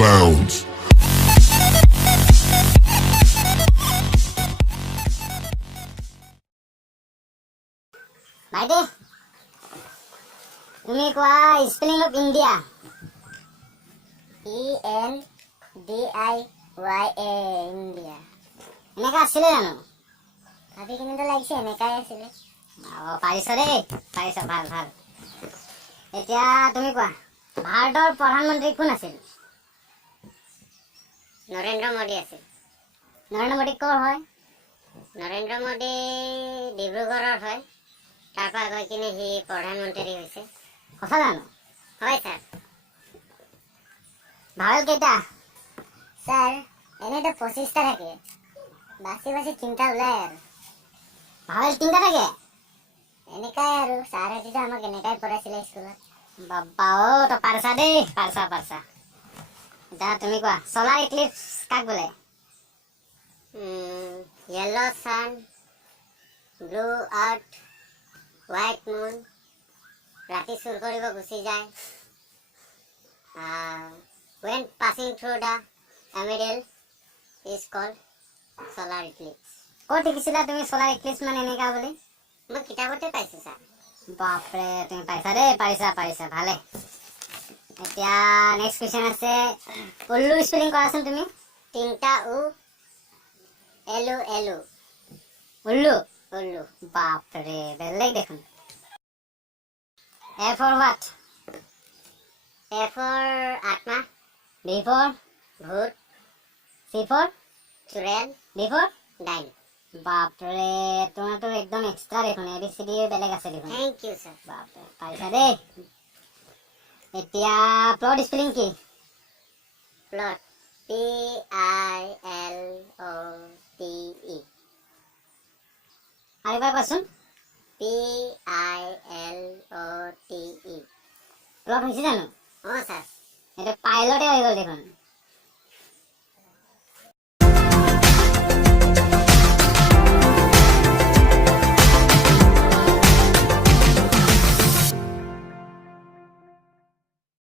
bounce. ভাইটি তুমি কোৱা spelling of India ENDIYA India এনেকা আছিলে জানো ভাবি কিনে লাগিছে এনেকাই আছিলে পাৰিছ দেই পাৰিছ ভাল ভাল এতিয়া তুমি কোৱা ভাৰতৰ প্ৰধানমন্ত্ৰী কোন আছিল নৰেন্দ্ৰ মোদী আছিল নৰেন্দ্ৰ মোদী ক'ৰ হয় নৰেন্দ্ৰ মোদী ডিব্ৰুগড়ৰ হয় তাৰপৰা গৈ কিনে সি প্ৰধানমন্ত্ৰী হৈছে কথা জানো হয় ছাৰ ভাৱেল কেইটা ছাৰ এনেইতো 25টা থাকে বাছি বাছি 3টা ওলায় আৰু ভাৱেল 3টা থাকে এনেকাই আৰু ছাৰহঁতেতো আমাক এনেকাই পঢ়াইছিলে স্কুলত বাবা অ' তই পাৰিছা দেই পাৰিছা এতিয়া তুমি কোৱা চলাৰ ইক্লিপ্স কাক বোলে য়েল্লো ছান ব্লু আৰ্থ হোৱাইট মুন ৰাতি চুৰ কৰিব গুচি যায় when passing through the emerald is called solar eclipse ক'ত দেখিছিলা তুমি solar eclipse মানে এনেকা বুলি মই কিতাপতে পাইছো ছাৰ বাপৰে তুমি পাইছা দেই পাৰিছা ভালে এতিয়া নেক্সট কুৱেশ্যন আছে উল্লু স্পেলিং কৰাচোন তুমি 3টা উ এলু উল্লু বাপৰে বেলেগ দেখোন A for what? A for Atma. B for Bhoot. C for Churel. D for Dine. বাপৰে তোমাৰতো একদম এক্সট্ৰা দেখোন ABCD বেলেগ আছে দেখোন থ্যাংক ইউ স্যাৰ বাপৰে পাৰিছা দেই এতিয়া প্লট স্পেলিং কি প্লট PILOTE আৰেকবাৰ কোৱাচোন PILOTE প্লট হৈছে জানো অঁ স্যাৰ এটা পাইলটে হৈ গ'ল দেখোন